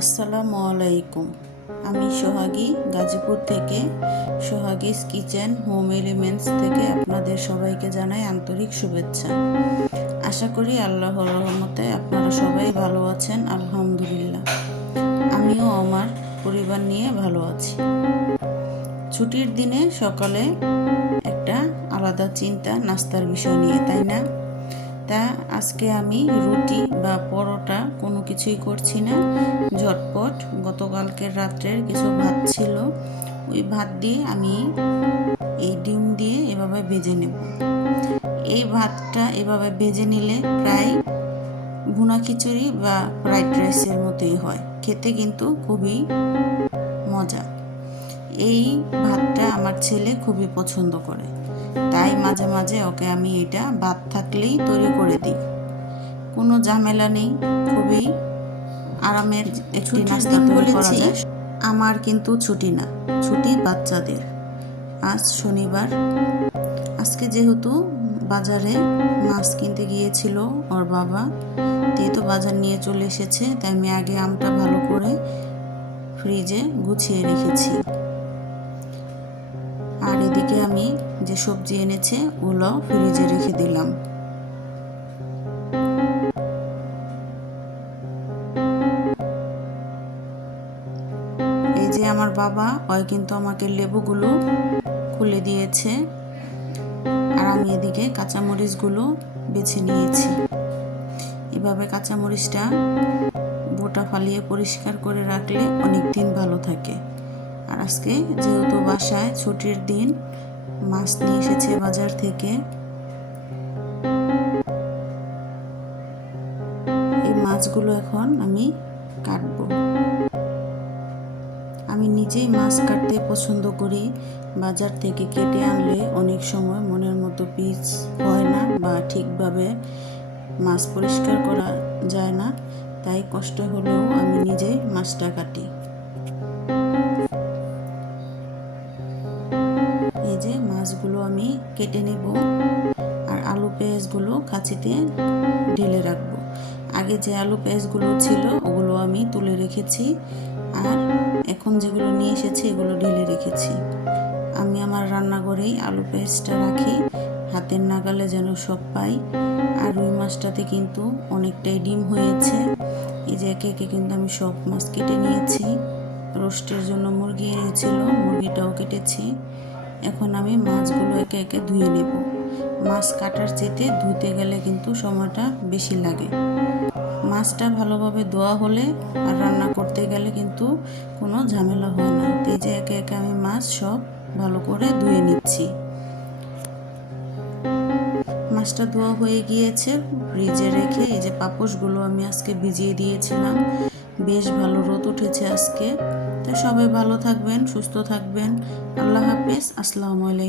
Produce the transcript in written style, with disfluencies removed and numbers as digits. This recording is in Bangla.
আসসালামু আলাইকুম। আমি সোহাগী গাজীপুর থেকে। সোহাগীস কিচেন হোম এলিমেন্টস থেকে আপনাদের সবাইকে জানাই আন্তরিক শুভেচ্ছা। আশা করি আল্লাহর রহমতে আপনারা সবাই ভালো আছেন। আলহামদুলিল্লাহ, আমিও আমার পরিবার নিয়ে ভালো আছি। ছুটির দিনে সকালে একটা আলাদা চিন্তা নাস্তার বিষয় নিয়ে, তাই না? তা আজকে আমি রুটি বা পরোটা কোনো কিছুই করছি না, ঝটপট গতকালকের রাত্রের কিছু ভাত ছিল, ওই ভাত দিয়ে আমি এই ডিম দিয়ে এভাবে ভেজে নেব। এই ভাতটা এভাবে ভেজে নিলে প্রায় ভুনা খিচুড়ি বা ফ্রাইড রাইসের মতোই হয়, খেতে কিন্তু খুবই মজা। এই ভাতটা আমার ছেলে খুবই পছন্দ করে, তাই মাঝে মাঝে ওকে আমি এটা ভাত থাকলেই তৈরি করে দিই। কোনো ঝামেলা নেই, খুবই আরামের একটি নাস্তা তৈরি করা যায়। আমার কিন্তু ছুটি না, ছুটি বাচ্চাদের। আজ শনিবার, আজকে যেহেতু বাজারে মাছ কিনতে গিয়েছিল ওর বাবা, যেহেতু বাজার নিয়ে চলে এসেছে, তাই আমি আগে আমটা ভালো করে ফ্রিজে গুছিয়ে রেখেছি। আর এদিকে আমি যে সবজি এনেছে ওগুলো ফ্রিজে রেখে দিলাম। এই যে আমার বাবা, ওই কিন্তু আমাকে লেবুগুলো খুলে দিয়েছে, আর আমি এদিকে কাঁচামরিচগুলো বেছে নিয়েছি। এভাবে কাঁচামরিচটা বোটা ফালিয়ে পরিষ্কার করে রাখলে অনেক দিন ভালো থাকে। আর আজকে যেহেতু বাসায় ছুটির দিন, মাছ নিয়ে এসেছে বাজার থেকে। এই মাছগুলো এখন আমি কাটবো। আমি নিজেই মাছ কাটতে পছন্দ করি। বাজার থেকে কেটে আনলে অনেক সময় মনের মতো পিস হয় না বা ঠিকভাবে মাছ পরিষ্কার করা যায় না, তাই কষ্ট হলেও আমি নিজেই মাছটা কাটি। এই যে মাছগুলো আমি কেটে নেব, আর আলু পেঁয়াজগুলো কাঁচিতে ঢেলে রাখবো। আগে যে আলু পেঁয়াজগুলো ছিল ওগুলো আমি তুলে রেখেছি, আর এখন যেগুলো নিয়ে এসেছি এগুলো ঢেলে রেখেছি। আমি আমার রান্নাঘরেই আলু পেঁয়াজটা রাখি, হাতের নাগালে যেন সব পাই। আর রুই মাছটাতে কিন্তু অনেকটাই ডিম হয়েছে। এই যে একে একে কিন্তু আমি সব মাছ কেটে নিয়েছি। রোস্টের জন্য মুরগি এনেছিল, মুরগিটাও কেটেছি। এখন আমি মাছগুলো একে একে ধুয়ে নেব। মাছ কাটার চেতে ধুতে গেলে কিন্তু সময়টা বেশি লাগে। মাছটা ভালোভাবে ধোয়া হলে আর রান্না করতে গেলে কিন্তু কোনো ঝামেলা হয় না। এই যে একে একে আমি মাছ সব ভালো করে ধুয়ে নিচ্ছি। মাছটা ধোয়া হয়ে গিয়েছে, ফ্রিজে রেখে এই যে পাপোশগুলো আমি আজকে ভিজিয়ে দিয়েছিলাম। বেশ ভালো রোদ উঠেছে আজকে। তো সবাই ভালো থাকবেন, সুস্থ থাকবেন। আল্লাহ হাফেজ, আসসালামু আলাইকুম।